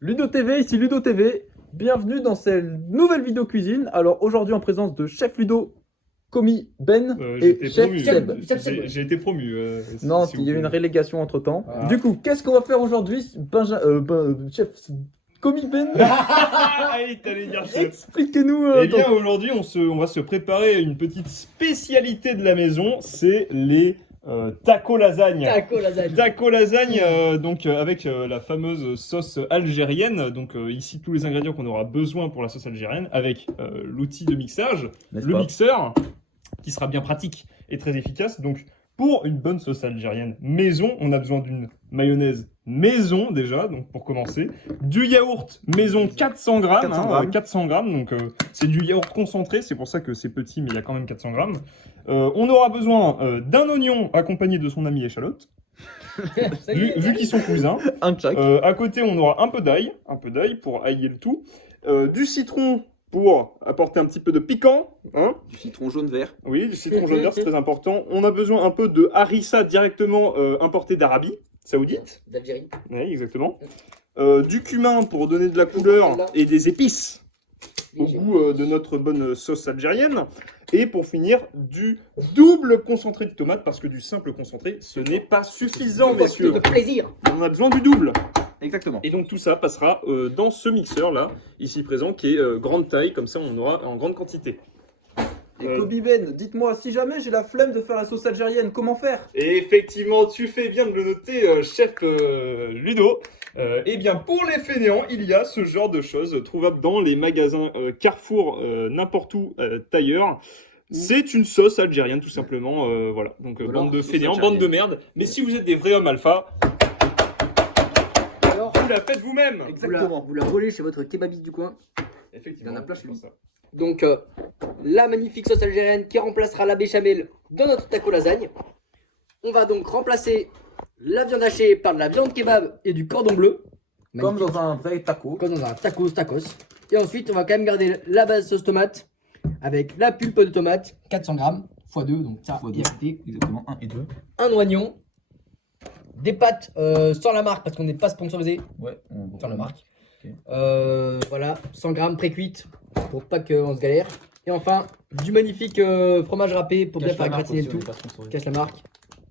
Ludo TV, ici Ludo TV. Bienvenue dans cette nouvelle vidéo cuisine. Alors aujourd'hui en présence de Chef Ludo, Commis Ben J'ai et été Chef promu. Seb. J'ai été promu. Non, si il y a eu vous une voulez. relégation entre temps. Ah. Du coup, qu'est-ce qu'on va faire aujourd'hui, Chef Commis Ben? Allez, t'allais dire chef. Expliquez-nous. Eh bien, aujourd'hui, on va se préparer une petite spécialité de la maison, c'est les tacos lasagne. Taco lasagne. Taco lasagne, donc avec la fameuse sauce algérienne. Donc ici tous les ingrédients qu'on aura besoin pour la sauce algérienne, avec l'outil de mixage, N'est-ce le pas mixeur, qui sera bien pratique et très efficace. Donc pour une bonne sauce algérienne maison, on a besoin d'une mayonnaise maison déjà, donc pour commencer, du yaourt maison 400 grammes, 400 grammes. 400 grammes, donc c'est du yaourt concentré, c'est pour ça que c'est petit, mais il y a quand même 400 grammes. On aura besoin d'un oignon accompagné de son ami échalote, vu qu'ils sont cousins. Un de chaque. À côté, on aura un peu d'ail pour hailler le tout, du citron pour apporter un petit peu de piquant, hein. Du citron jaune vert. Oui, du citron jaune vert, c'est très important. On a besoin un peu de harissa directement importé d'Arabie Saoudite. D'Algérie. Oui, exactement. Du cumin pour donner de la couleur et des épices au goût de notre bonne sauce algérienne. Et pour finir, du double concentré de tomate, parce que du simple concentré, ce n'est pas suffisant, messieurs. De plaisir. On a besoin du double. Exactement. Et donc tout ça passera dans ce mixeur-là, ici présent, qui est grande taille, comme ça on aura en grande quantité. Et Commis Ben, dites-moi, si jamais j'ai la flemme de faire la sauce algérienne, comment faire? Et effectivement, tu fais bien de le noter, chef Ludo. Eh bien, pour les fainéants, il y a ce genre de choses trouvables dans les magasins Carrefour, n'importe où ailleurs. C'est une sauce algérienne, tout simplement. Voilà. Donc, Voilà, bande de sauce fainéants, algérienne. bande de merde. Mais si vous êtes des vrais hommes alpha, Alors, vous la faites vous-même. Exactement. vous la roulez chez votre kebabiste du coin. Effectivement. Il y en a plein chez c'est lui. ça. Donc, la magnifique sauce algérienne qui remplacera la béchamel dans notre taco lasagne. On va donc remplacer la viande hachée par de la viande kebab et du cordon bleu. Comme Magnifique. dans un vrai taco. Comme dans un tacos. Et ensuite, on va quand même garder la base sauce tomate avec la pulpe de tomate, 400 grammes, x 2, donc ça, Fois bien deux. fait. Exactement, 1 et 2. Un oignon, des pâtes sans la marque parce qu'on n'est pas sponsorisé Ouais, on sans la marque. Ok. Voilà, 100 grammes pré-cuite pour pas qu'on se galère. Et enfin, du magnifique fromage râpé pour bien faire gratiner le tout. Cache la marque.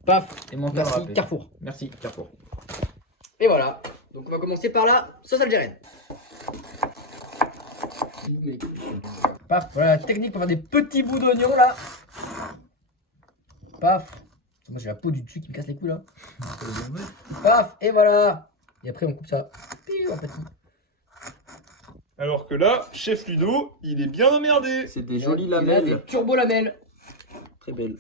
Paf, Et mon merci Carrefour. Merci Carrefour. Et voilà, donc on va commencer par la sauce algérienne. Paf, voilà la technique pour faire des petits bouts d'oignon là. Paf. Moi j'ai la peau du dessus qui me casse les couilles là. Paf, et voilà. Et après on coupe ça. Piou, en petit. Alors que là, chef Ludo, il est bien emmerdé. C'est des jolies Et là, lamelles. des turbo lamelles. Très belles.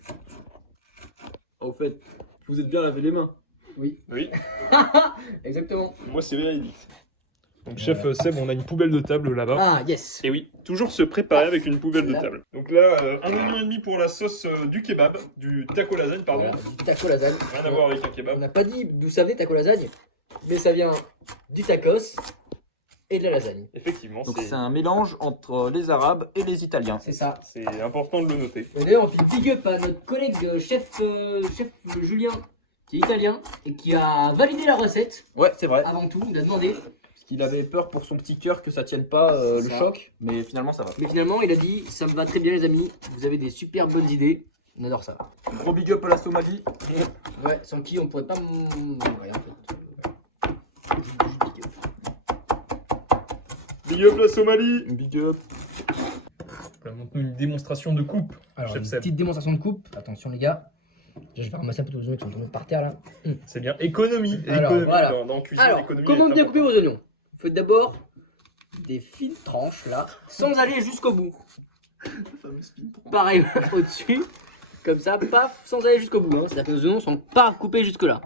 Au fait, vous êtes bien lavé les mains. Oui, Oui, exactement. moi c'est véridique. Donc chef Seb, on a une poubelle de table là-bas. Ah, yes. Et oui, toujours se préparer avec une poubelle de Là. table. Donc là, un oignon et demi pour la sauce du kebab, du taco lasagne, pardon. Voilà, du taco lasagne. Rien à voir avec un On kebab. n'a pas dit d'où ça venait taco lasagne, mais ça vient du tacos et de la lasagne. Effectivement, Donc c'est un mélange entre les Arabes et les Italiens. C'est ça. c'est important de le noter. Et d'ailleurs, on fait big up à notre collègue chef Julien, qui est italien et qui a validé la recette Ouais, c'est vrai. avant tout. Il a demandé, Parce qu'il avait peur pour son petit cœur que ça tienne pas le C'est ça. choc, mais finalement ça va. mais finalement, il a dit ça me va très bien, les amis. Vous avez des super bonnes idées. On adore ça. Gros big up à la Somalie. Ouais, sans qui on pourrait pas. Rien en fait. Juste big up. Big up la Somalie. Big up. Maintenant une démonstration de coupe. Alors, Chef une Seb. petite démonstration de coupe. Attention, les gars. Déjà, je vais ramasser un peu tous les oignons qui sont tombés par terre là. C'est bien. Économie. Alors, Économie. voilà. Dans la cuisine, Alors, l'économie comment est bien couper importante. vos oignons? Vous faites d'abord des fines tranches là, sans aller jusqu'au bout. Pareil au-dessus, comme ça, paf, sans aller jusqu'au bout. Hein. C'est-à-dire que nos oignons sont pas coupés jusque-là.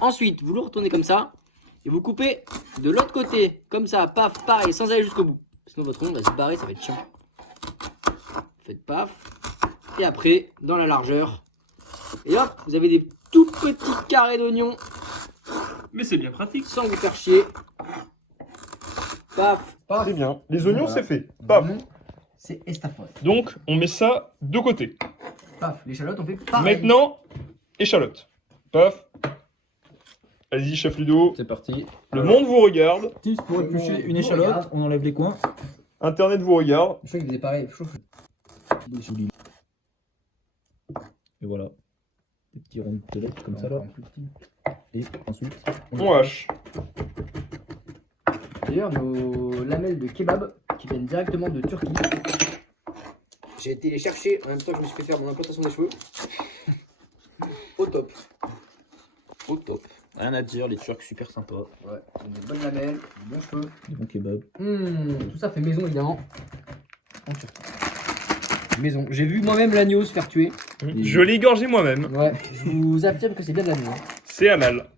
Ensuite, vous le retournez comme ça, et vous coupez de l'autre côté, comme ça, paf, pareil, sans aller jusqu'au bout. Sinon votre oignon va se barrer, ça va être chiant. Faites paf, et après, dans la largeur. Et hop, vous avez des tout petits carrés d'oignons Mais c'est bien pratique. sans vous faire chier. Paf, paf. C'est bien. Les oignons, Voilà. c'est fait. Paf. C'est estafot. Donc, on met ça de côté. Paf, l'échalote, on fait pareil. Maintenant, échalote. Paf. Allez-y, chef Ludo. C'est parti. Le monde vous regarde. Tips pour éplucher une Bon, échalote, regarde. on enlève les coins. Internet vous regarde. Je crois qu'il faisait pareil. Joli. Et voilà. Des petits ronds de lettres comme ça là. Et ensuite, On hache. D'ailleurs, nos lamelles de kebab qui viennent directement de Turquie. J'ai été les chercher en même temps que je me suis fait faire mon implantation des cheveux. Au top. Au top. Rien à dire, les Turcs super sympas. Ouais, des bonnes lamelles, des bons cheveux. Des bons kebabs. Tout ça fait maison évidemment. En Turquie. Maison. J'ai vu moi-même l'agneau se faire tuer. Je l'ai égorgé moi-même. Ouais, je vous affirme que c'est bien de l'agneau. C'est halal.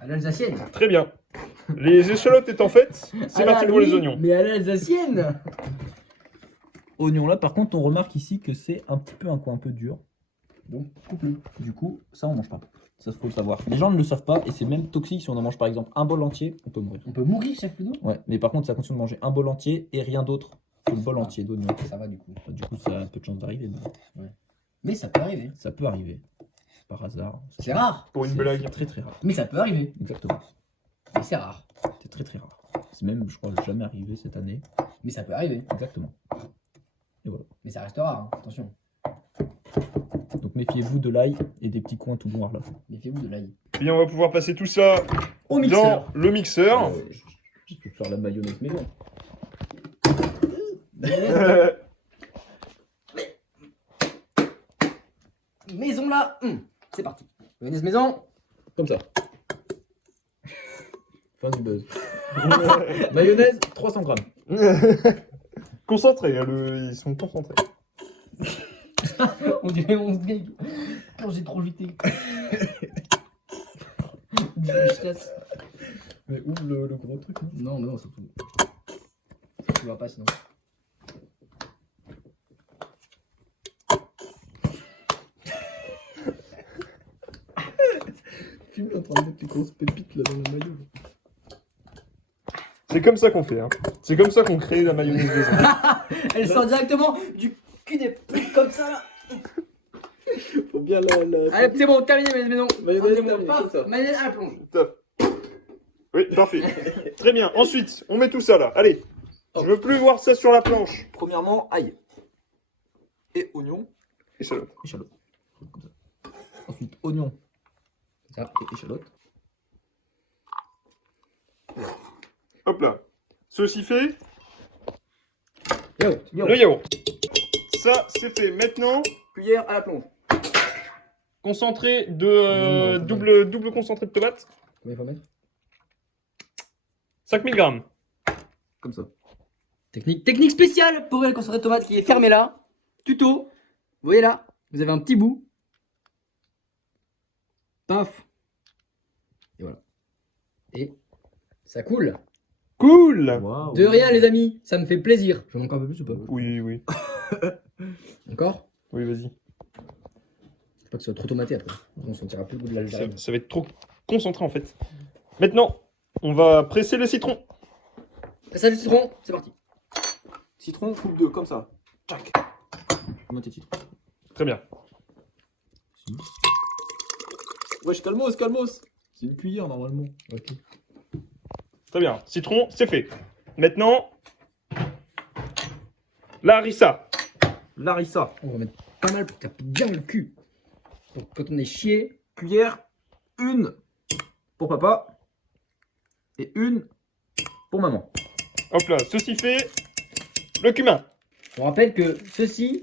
À l'alsacienne. Très bien. Les échalotes étant faites, c'est parti pour les oignons. Mais à l'alsacienne. Oignon là, par contre, on remarque ici que c'est un petit peu un coin un peu dur. Donc, coupe-le. Du coup, ça on mange pas. Ça faut le savoir. Les gens ne le savent pas et c'est même toxique si on en mange par exemple un bol entier, on peut mourir. On peut mourir, chef Ludo. Ouais, mais par contre, c'est à condition de manger un bol entier et rien d'autre que le bol entier d'oignon. Ça va du coup. Du coup, ça a peu de chance d'arriver. Mais ça peut arriver. Ça peut arriver. Par hasard. C'est rare. Pour une C'est blague. très très rare. Mais ça peut arriver. Exactement. Mais c'est rare. C'est très très rare. C'est même, je crois, jamais arrivé cette année. Mais ça peut arriver. Exactement. Et voilà. Mais ça reste rare, hein. Attention. Donc méfiez-vous de l'ail et des petits coins tout noirs là. Méfiez-vous de l'ail. Bien, on va pouvoir passer tout ça Au dans le mixeur. Je peux faire la mayonnaise maison. Maison là. C'est parti. Mayonnaise maison. Comme ça. Fin du buzz. Mayonnaise, 300 grammes. Concentrés, hein, ils sont concentrés. On dirait 11 gigs. Quand j'ai trop juté. Je casse. Mais ouvre le gros truc. hein. Non, mais non, c'est tout. Tu vois pas sinon. Film en train de mettre les grosses pépites là dans le maillot. C'est comme ça qu'on fait. Hein. C'est comme ça qu'on crée la mayonnaise maison. Elle sort directement du cul des putes comme ça là. Faut bien la. Allez, c'est bon, terminé mayonnaise maison. Mayonnaise C'est bon, terminée, paf, comme ça. mayonnaise à la plonge. Top. Oui, parfait. Très bien. Ensuite, on met tout ça là. Allez. Je veux plus voir ça sur la planche. Premièrement, ail. Et oignon. Échalote. Échalote. Comme ça. Ensuite, oignon. Ça. Et échalote. Hop là. Ceci fait Yo, yo. le yaourt. Ça, c'est fait. Maintenant, Cuillère à la plonge. concentré de double concentré de tomate. Combien il faut mettre 5000 grammes. Comme ça. Technique spéciale pour le concentré de tomate qui est fermé là. Tuto. Vous voyez là, vous avez un petit bout. Paf. Et voilà. Et ça coule. Cool. Waouh. De rien les amis, ça me fait plaisir. J'en manque un peu plus ou pas Oui, oui. Encore Oui, vas-y. Faut pas que ce soit trop tomaté après. On sentira plus le goût de l'Algérie. Ça va être trop concentré en fait. Maintenant, on va presser le citron. Ça du citron, c'est parti. Citron, coupe 2, comme ça. Tchac. Comment tes titres Très bien. Wesh, calmos, calmos. C'est une cuillère normalement. Ok. Très bien. Citron, c'est fait. Maintenant, la harissa. Larissa. On va mettre pas mal pour taper bien le cul. Donc quand on est chié, Cuillère, une pour papa et une pour maman. Hop là, ceci fait le cumin. on rappelle que ceci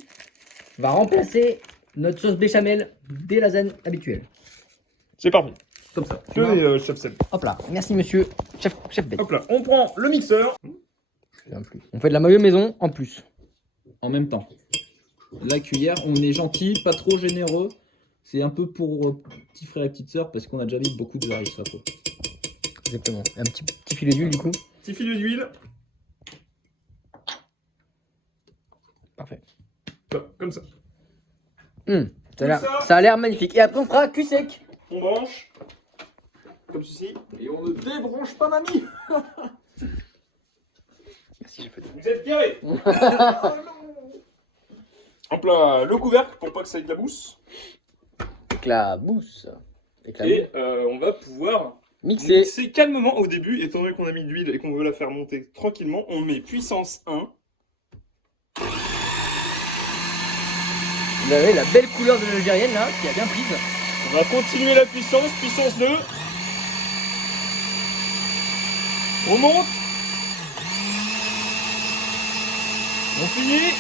va remplacer notre sauce béchamel des lasagnes habituelles. C'est parti. Comme ça. Tenez, chef Seb. Hop là, merci monsieur chef bête. Hop là, on prend le mixeur. On fait de la maillot maison en plus. En même temps. La cuillère, on est gentil, pas trop généreux. C'est un peu pour petits frères et petites sœurs parce qu'on a déjà mis beaucoup de harissa. Quoi. Exactement. Un petit filet d'huile du coup. Petit filet d'huile. Parfait. Hop, comme ça. Ça a l'air magnifique. Et après on fera cul sec. On branche. Comme ceci. Et on ne débranche pas mamie. Vous êtes carré. Hop là, le couvercle pour pas que ça ait de la mousse. Éclabousse. Et on va pouvoir mixer. mixer calmement au début, étant donné qu'on a mis de l'huile et qu'on veut la faire monter tranquillement, on met puissance 1. Vous avez la belle couleur de l'algérienne là, qui a bien prise. On va continuer la puissance, puissance 2. On monte. On finit.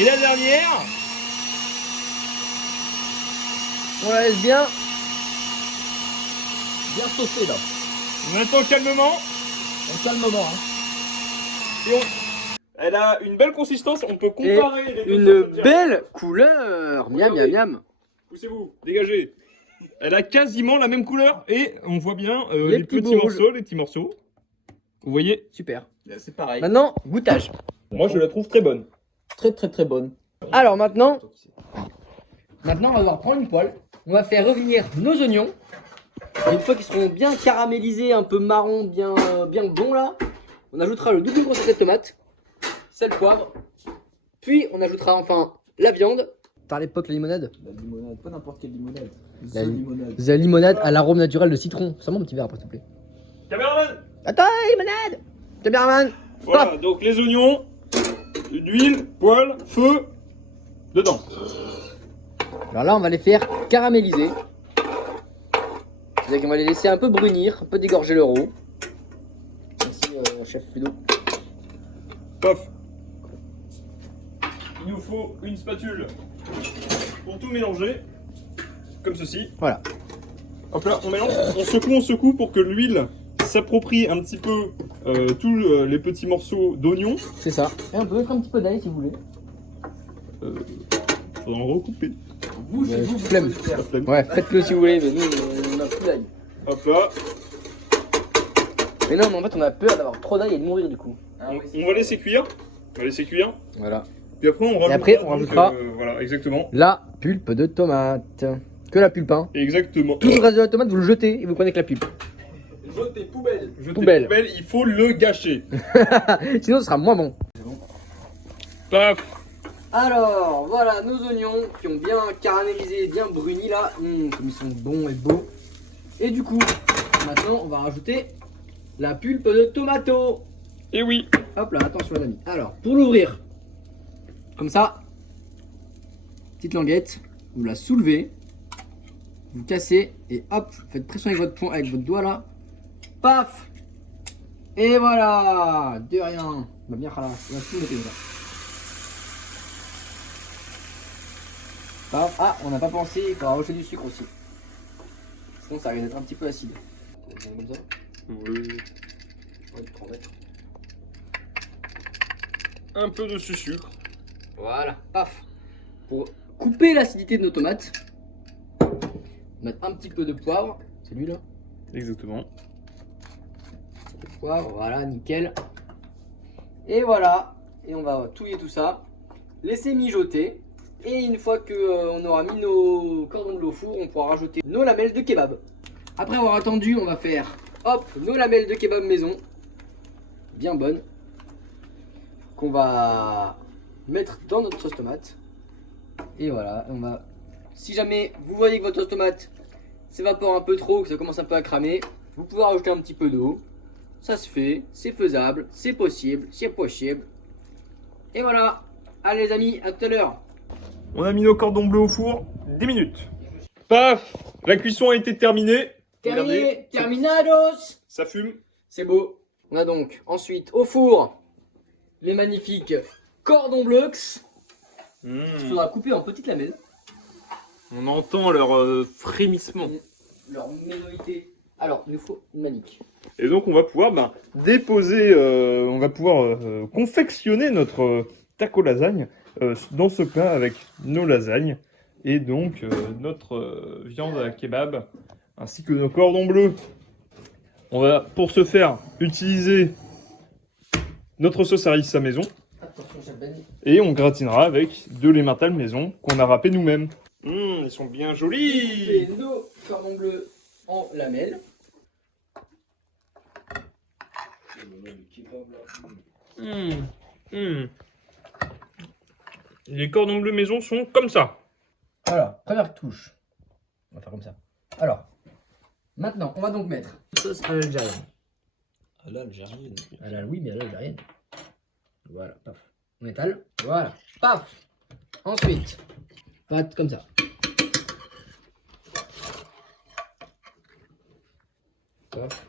Et la dernière. On la laisse bien. Bien saucé là. On attend calmement. On calme le moment. Hein. Et elle a une belle consistance, on peut comparer les deux Une sauces algériennes. belle couleur. Miam, miam, miam. Poussez-vous, dégagez. Elle a quasiment la même couleur et on voit bien Les les petits petits bouts morceaux, les petits morceaux. Vous voyez? Super. C'est pareil. Maintenant, goûtage. Moi je la trouve très bonne. Très très très bonne. Alors maintenant, on va devoir prendre une poêle. On va faire revenir nos oignons. Et une fois qu'ils seront bien caramélisés, un peu marron, bien bons là, on ajoutera le double grossette de tomate, sel, poivre. Puis on ajoutera enfin la viande. Par l'époque la limonade. La limonade, pas n'importe quelle limonade. La The limonade. The limonade à l'arôme naturel de citron. Sors-moi mon petit verre après s'il te plaît. Caméraman. Attends, limonade. Cameraman. Voilà, donc les oignons, l'huile, poêle, feu, dedans. Alors là on va les faire caraméliser. C'est-à-dire qu'on va les laisser un peu brunir, un peu dégorger le roux. Merci chef Ludo. Pof. Il nous faut une spatule pour tout mélanger, comme ceci. Voilà. Hop là, on mélange, on secoue pour que l'huile s'approprie un petit peu tous les petits morceaux d'oignons. C'est ça. Et on peut mettre un petit peu d'ail si vous voulez. Faudra en recouper. Vous, chez vous, flemme. pouvez le faire. La flemme. Ouais, faites-le si vous voulez, mais nous on a plus d'ail. Hop là, Mais non, mais en fait on a peur d'avoir trop d'ail et de mourir du coup. Ah oui, on va laisser cuire. On va laisser cuire. Voilà. Puis après on rajoutera. après, on donc, rajoutera- voilà, exactement. La pulpe de tomate. Que la pulpe, hein. Exactement. Tout le reste de la tomate, vous le jetez et vous prenez que la pulpe. Jetez poubelle. Jetez Poubelle. poubelle, il faut le gâcher. Sinon ce sera moins bon. Paf. Alors, voilà nos oignons qui ont bien caramélisé, bien bruni là. Comme ils sont bons et beaux. Et du coup, maintenant on va rajouter la pulpe de tomato. Et oui. Hop là, attention les amis. Alors, pour l'ouvrir, comme ça, petite languette, vous la soulevez, vous cassez et hop, faites pression avec votre poing, avec votre doigt là. Paf. Et voilà, de rien. Bah bien khalas, on va tout mettre là. Paf. Ah, on n'a pas pensé, il faut rajouter du sucre aussi. Sinon ça risque d'être un petit peu acide. Comme ça. Oui. Ouais, tu prends avec. Un peu de sucre. Voilà, paf. Pour couper l'acidité de nos tomates, mettre un petit peu de poivre, c'est lui là. Exactement. Le poivre, voilà, nickel. Et voilà, et on va touiller tout ça, laisser mijoter. Et une fois que on aura mis nos cordons bleu au four, on pourra rajouter nos lamelles de kebab. Après avoir attendu, on va faire hop, nos lamelles de kebab maison, bien bonnes, qu'on va mettre dans notre sauce tomate. Et voilà, on va. Si jamais vous voyez que votre sauce tomate s'évapore un peu trop, que ça commence un peu à cramer, vous pouvez rajouter un petit peu d'eau. Ça se fait, c'est faisable, c'est possible, c'est possible. Et voilà. Allez les amis, à tout à l'heure. On a mis nos cordons bleus au four. 10 minutes. Paf. La cuisson a été terminée. Terminé, Regardez, terminados. ça fume. C'est beau. On a donc ensuite au four les magnifiques cordons bleus. Il faudra couper en petites lamelles. On entend leur frémissement. Leur méloïté. Alors, il nous faut une manique. Et donc on va pouvoir déposer, on va pouvoir confectionner notre taco lasagne dans ce plat avec nos lasagnes et donc notre viande à kebab ainsi que nos cordons bleus. On va pour ce faire utiliser notre sauce harissa maison Attention, chef Ben. et on gratinera avec de l'emmental maison qu'on a râpé nous-mêmes. Ils sont bien jolis. Et nos cordons bleus en lamelles. Les cordons bleus maison sont comme ça. Voilà, première touche. va faire comme ça. Alors, maintenant, on va donc mettre sauce à l'algérienne. Ah là, l'Algérienne. Oui, mais à l'algérienne. Voilà, paf. On étale. Voilà, paf. Ensuite, pâte comme ça. Paf.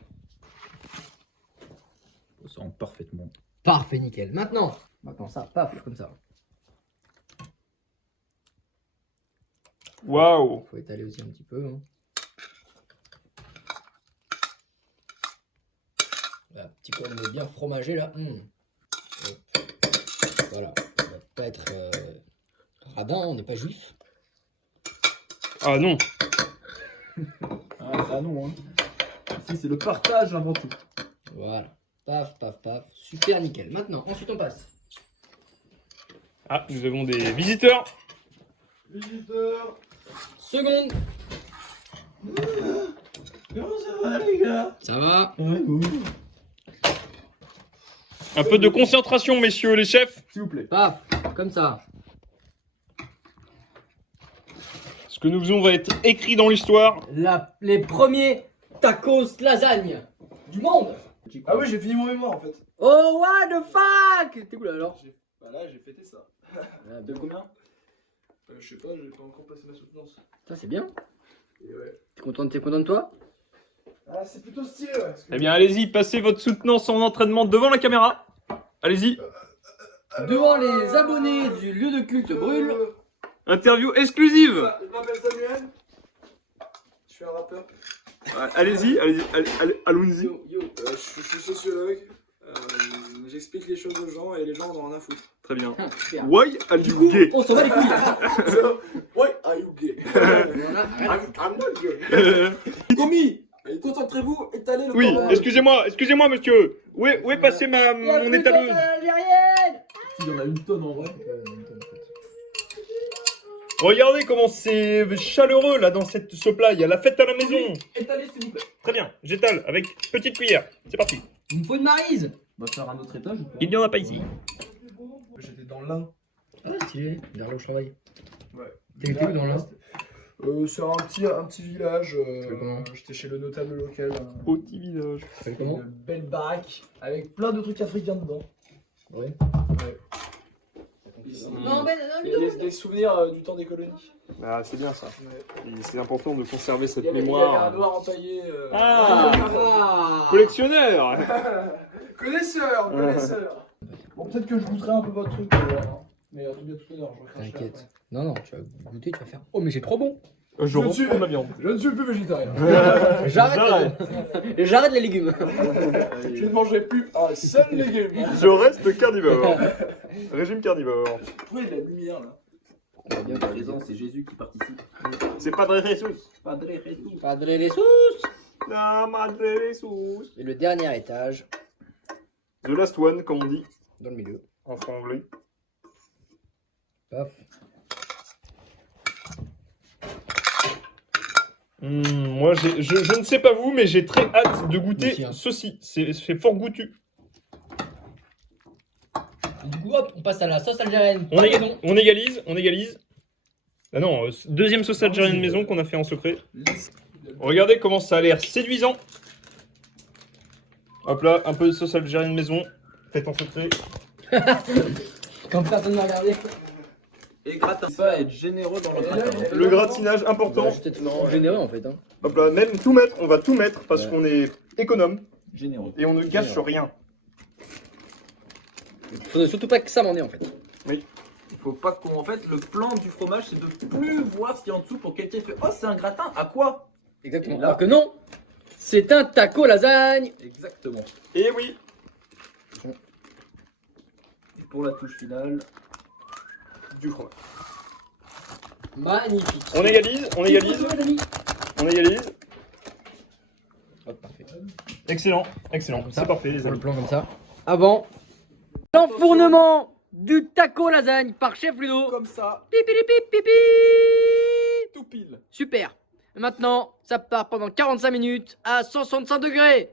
Ça rend parfaitement. Parfait, nickel. Maintenant ça, paf, comme ça. Waouh. Faut étaler aussi un petit peu. Hein. Voilà, petit coin de bien fromagé là. Hop. Voilà, on va pas être radin, on n'est pas juif. Ah non. Ah, ça non, hein. Ici, c'est le partage avant tout. Voilà, paf, paf, paf. Super, nickel. Maintenant, ensuite on passe. Ah, nous avons des visiteurs. Seconde. Comment ça va, les gars? Ça va? Ouais, oui. Un peu de concentration, messieurs les chefs. S'il vous plaît. Paf, comme ça. Ce que nous faisons va être écrit dans l'histoire. Les premiers tacos lasagne du monde. Ah oui, j'ai fini mon mémoire en fait. Oh, what the fuck? T'es cool alors? Bah là, j'ai fêté ça. De combien? Je sais pas, j'ai pas encore passé ma soutenance. Ça c'est bien. Et ouais. T'es content de toi? Ah, c'est plutôt stylé, ouais. parce que- Eh bien, allez-y, passez votre soutenance en entraînement devant la caméra. Allez-y. Devant les abonnés du lieu de culte brûle. Interview exclusive. Je m'appelle Samuel. Je suis un rappeur. Allez-y, allons-y. Je suis sociologue. J'explique les choses aux gens et les gens en ont rien à foutre. Très bien. Super. Why are you gay? On s'en bat les couilles. So, why are you gay? Voilà, rien à foutre. I'm not gay. Commis, concentrez-vous, étalez le Oui, corps. excusez-moi, monsieur. Où est passé mon étaleuse? algérienne. Il y en a une tonne en vrai. Regardez comment c'est chaleureux là dans ce plat. Il y a la fête à la maison. Étalez, s'il vous plaît. Très bien, j'étale avec petite cuillère. C'est parti. Il me faut une maryse. On va faire un autre étage ou pas? Il n'y en a pas ici. J'étais dans l'Ain. Ah, stylé. Vers là où je travaille. Ouais. T'es où dans l'Ain? C'est un petit village. comment J'étais chez le notable local. Petit village. Ça s'appelle comment? Une belle baraque avec plein de trucs africains dedans. Ouais. Non, mais des souvenirs du temps des colonies. Ah, c'est bien ça. Et c'est important de conserver cette Il y avait un mémoire. noir empaillé. Ah. Collectionneur. Connaisseur. Bon, peut-être que je goûterai un peu votre truc. Mais tout bien tout à l'heure. T'inquiète. Non, tu vas goûter, tu vas faire. Oh, mais c'est trop bon. Je reprends ma viande. Je ne suis plus végétarien. J'arrête les légumes. Je ne mangerai plus un seul légume. Je reste carnivore. Régime carnivore. Pourquoi il y a de la lumière là? Bien présent, c'est Jésus qui participe. C'est Padre Jesus. Padre Jesus. Padre Jesus. La Madre Jesus. Et le dernier étage, The last one, comme on dit dans le milieu. en franglais. Paf. Moi, je ne sais pas vous, mais j'ai très hâte de goûter Aussi, hein. ceci. C'est fort goûtu. Du coup, hop, on passe à la sauce algérienne. On égalise. Ah non, deuxième sauce algérienne maison qu'on a fait en secret. Regardez comment ça a l'air séduisant. Hop là, un peu de sauce algérienne maison, faite en secret. Quand personne ne m'a regardé. Et gratin. Pas être généreux dans le gratin. Le gratinage important. Juste être généreux en fait. Hein. Hop là, même tout mettre, on va tout mettre parce qu'on est économe Généreux. et on ne gâche rien. Faudrait surtout pas que ça m'en ait en fait. Il faut pas qu'on. En fait, le plan du fromage, c'est de plus voir ce qu'il y a en dessous pour quelqu'un fait. Oh, c'est un gratin, à quoi? Exactement. Et là- Alors que non, c'est un taco lasagne. Exactement. Et oui, Et pour la touche finale, du fromage. Magnifique. On égalise. Hop, parfait. Excellent, c'est parfait les Sur le amis. plan comme ça. Avant l'enfournement du taco lasagne par Chef Ludo. Comme ça, Pipi pipi. tout pile. Super. Maintenant, ça part pendant 45 minutes à 165 degrés.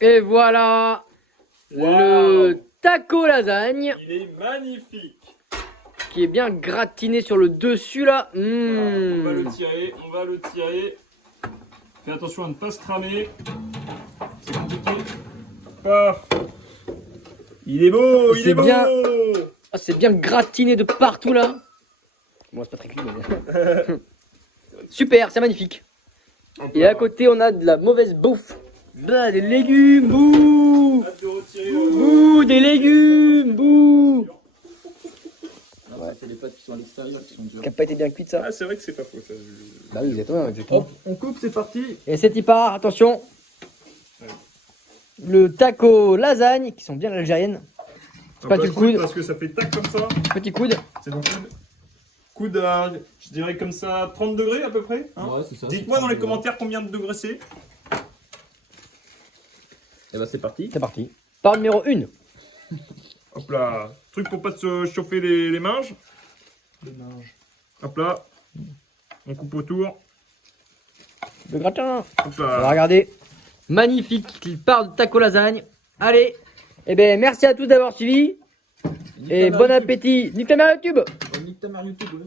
Et voilà le taco lasagne Il est magnifique. qui est bien gratiné sur le dessus là. Voilà, on va le tirer, on va le tirer. Fais attention à ne pas se cramer. C'est compliqué. Paf. Il est beau, il C'est est beau. bien. Ah, c'est bien gratiné de partout là. Bon, c'est pas très cuit, mais... Super, c'est magnifique. Hop Et là. à côté, on a de la mauvaise bouffe. Bah, des légumes, bouh. Hâte de retirer. Bouh, des légumes, bouh. Ouais. C'est les pâtes qui sont à l'extérieur qui sont dures. Qui a pas été bien cuite ça. Ah, c'est vrai que c'est pas faux ça. Bah oui, exactement. Hop, on coupe, c'est parti. Et c'est y part, attention. Ouais. Le taco lasagne, qui sont bien l'algérienne. Hop Pas là, du coude. Parce que ça fait tac comme ça. Petit coude. C'est donc coude. Coude à, je dirais comme ça, 30 degrés à peu près. Hein. Ouais, c'est ça. Dites-moi dans les commentaires combien de degrés c'est. Et bah c'est parti. C'est parti. Part numéro 1. Hop là. Truc pour pas se chauffer les manches. Le linge. Hop là. On coupe autour. Le gratin. Hop Alors là. regardez. Magnifique. Il part de taco lasagne. Allez. Eh ben merci à tous d'avoir suivi. Et bon appétit. Nique ta mère YouTube. Nique ta mère YouTube, ouais.